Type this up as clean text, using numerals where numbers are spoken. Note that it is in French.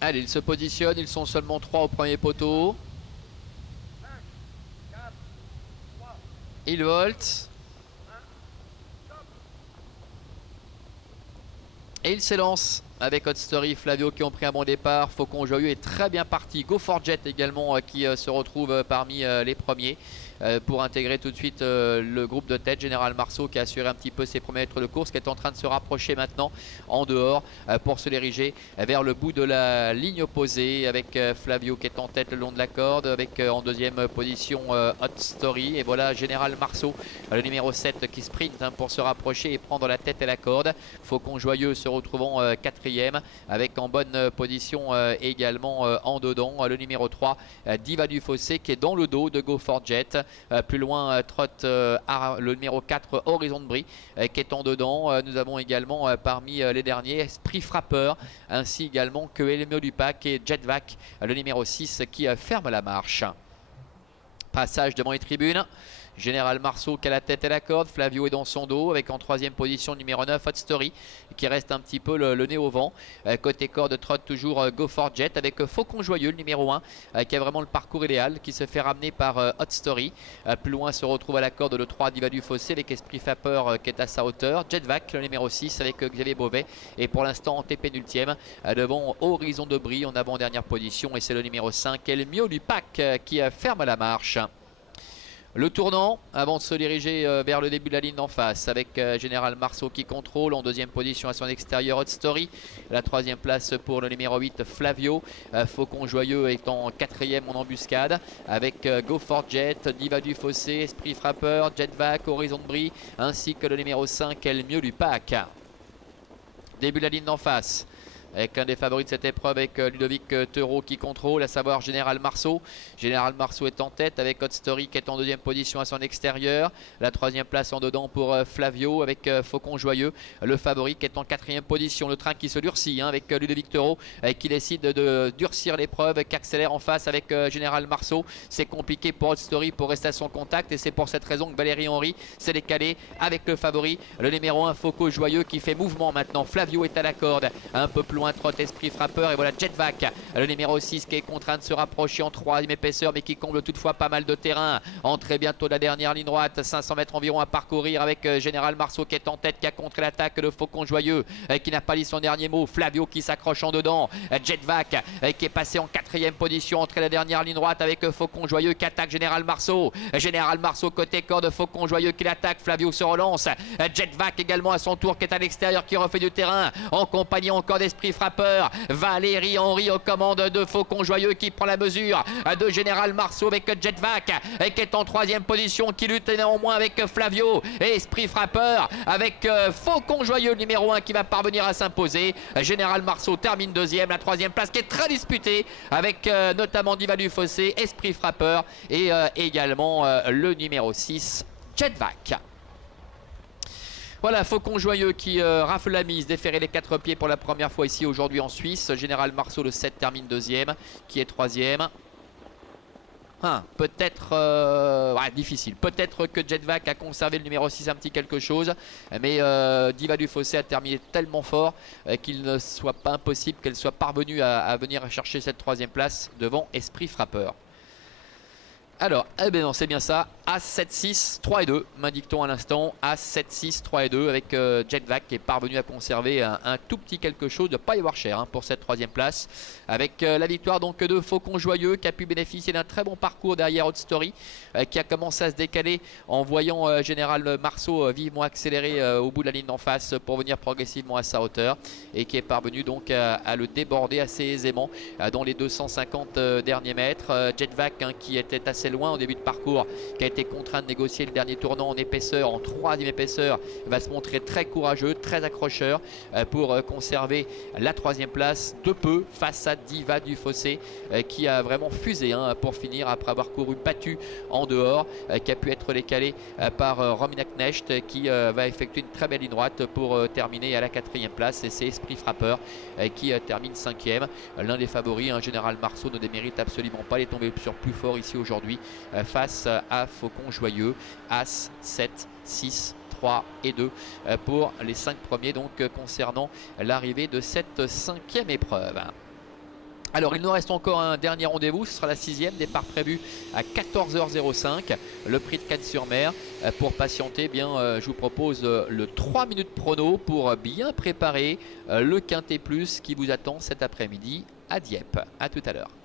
Allez, ils se positionnent, ils sont seulement 3 au premier poteau. Ils voltent. Et ils s'élancent avec Hot Story, Flavio qui ont pris un bon départ. Faucon Joyeux est très bien parti. Go for Jet également qui se retrouve parmi les premiers pour intégrer tout de suite le groupe de tête. Général Marceau qui a assuré un petit peu ses premiers mètres de course, qui est en train de se rapprocher maintenant en dehors pour se diriger vers le bout de la ligne opposée avec Flavio qui est en tête le long de la corde, avec en deuxième position Hot Story. Et voilà Général Marceau, le numéro 7 qui sprint pour se rapprocher et prendre la tête et la corde. Faucon Joyeux se retrouvant quatrième avec en bonne position également en dedans le numéro 3 Diva du Fossé qui est dans le dos de Go for Jet. Plus loin trotte le numéro 4 Horizon de Brie qui est en dedans. Nous avons également parmi les derniers Esprit Frappeur ainsi également que Elmio Dupac et Jetvac le numéro 6 qui ferme la marche. Passage devant les tribunes. Général Marceau qui a la tête et la corde, Flavio est dans son dos avec en troisième position numéro 9 Hot Story qui reste un petit peu le nez au vent. Côté corde trotte toujours Go for Jet avec Faucon Joyeux le numéro 1 qui a vraiment le parcours idéal, qui se fait ramener par Hot Story. Plus loin se retrouve à la corde le 3 Diva du Fossé avec Esprit Frappeur qui est à sa hauteur. Jetvac le numéro 6 avec Xavier Beauvais et pour l'instant en TP nultième devant Horizon de Brie en avant-dernière position et c'est le numéro 5 Elmio Dupac qui ferme la marche. Le tournant avant de se diriger vers le début de la ligne d'en face avec Général Marceau qui contrôle en deuxième position à son extérieur Hot Story. La troisième place pour le numéro 8 Flavio. Faucon Joyeux est en quatrième en embuscade avec Go for Jet, Diva du Fossé, Esprit Frappeur, Jetvac, Horizon de Brie ainsi que le numéro 5 Elmio Dupac. Début de la ligne d'en face avec un des favoris de cette épreuve avec Ludovic Teureau qui contrôle, à savoir Général Marceau. Général Marceau est en tête avec Hot Story qui est en deuxième position à son extérieur. La troisième place en dedans pour Flavio avec Faucon Joyeux, le favori qui est en quatrième position. Le train qui se durcit avec Ludovic Teureau qui décide de durcir l'épreuve, qui accélère en face avec Général Marceau. C'est compliqué pour Hot Story pour rester à son contact et c'est pour cette raison que Valérie Henry s'est décalé avec le favori, le numéro 1 Faucon Joyeux qui fait mouvement maintenant. Flavio est à la corde, un peu plus loin trotte Esprit Frappeur et voilà Jetvac le numéro 6 qui est contraint de se rapprocher en troisième épaisseur mais qui comble toutefois pas mal de terrain. Entrée bientôt de la dernière ligne droite, 500 mètres environ à parcourir avec Général Marceau qui est en tête, qui a contré l'attaque de Faucon Joyeux qui n'a pas dit son dernier mot. Flavio qui s'accroche en dedans, Jetvac qui est passé en quatrième position, entrée de la dernière ligne droite avec Faucon Joyeux qui attaque Général Marceau. Général Marceau côté corde, Faucon Joyeux qui l'attaque, Flavio se relance, Jetvac également à son tour qui est à l'extérieur, qui refait du terrain en compagnie encore d'Esprit Frappeur. Valérie Henry aux commandes de Faucon Joyeux qui prend la mesure de Général Marceau avec Jetvac qui est en troisième position, qui lutte néanmoins avec Flavio et Esprit Frappeur avec Faucon Joyeux numéro 1 qui va parvenir à s'imposer. Général Marceau termine deuxième, la troisième place qui est très disputée avec notamment Diva du Fossé, Esprit Frappeur et également le numéro 6 Jetvac. Voilà, Faucon Joyeux qui rafle la mise, déférer les 4 pieds pour la première fois ici aujourd'hui en Suisse. Général Marceau le 7 termine deuxième, qui est troisième. Peut-être difficile. Peut-être que Jetvac a conservé le numéro 6 un petit quelque chose. Mais Diva du Fossé a terminé tellement fort qu'il ne soit pas impossible qu'elle soit parvenue à venir chercher cette troisième place devant Esprit Frappeur. Alors, eh bien non, c'est bien ça. As 7, 6, 3 et 2, m'indique-t-on à l'instant. As 7, 6, 3 et 2 avec Jetvac qui est parvenu à conserver un tout petit quelque chose. Il ne doit pas y avoir cher pour cette troisième place. Avec la victoire donc de Faucon Joyeux qui a pu bénéficier d'un très bon parcours derrière Hot Story qui a commencé à se décaler en voyant Général Marceau vivement accélérer au bout de la ligne d'en face pour venir progressivement à sa hauteur et qui est parvenu donc à le déborder assez aisément dans les 250 derniers mètres. Jetvac qui était assez loin au début de parcours, qui a été contraint de négocier le dernier tournant en épaisseur, en troisième épaisseur, va se montrer très courageux, très accrocheur pour conserver la troisième place de peu face à Diva du Fossé qui a vraiment fusé pour finir après avoir couru battu en dehors, qui a pu être décalé par Romina Knecht qui va effectuer une très belle ligne droite pour terminer à la quatrième place et c'est Esprit Frappeur qui termine cinquième. L'un des favoris, Général Marceau, ne démérite absolument pas, il est tombé sur plus fort ici aujourd'hui face à Faucon Joyeux. As 7, 6, 3 et 2 pour les 5 premiers donc concernant l'arrivée de cette cinquième épreuve. Alors il nous reste encore un dernier rendez-vous, ce sera la 6e, départ prévu à 14h05, le prix de Cannes-sur-Mer. Pour patienter, eh bien, je vous propose le 3 minutes prono pour bien préparer le Quintet Plus qui vous attend cet après-midi à Dieppe. A tout à l'heure.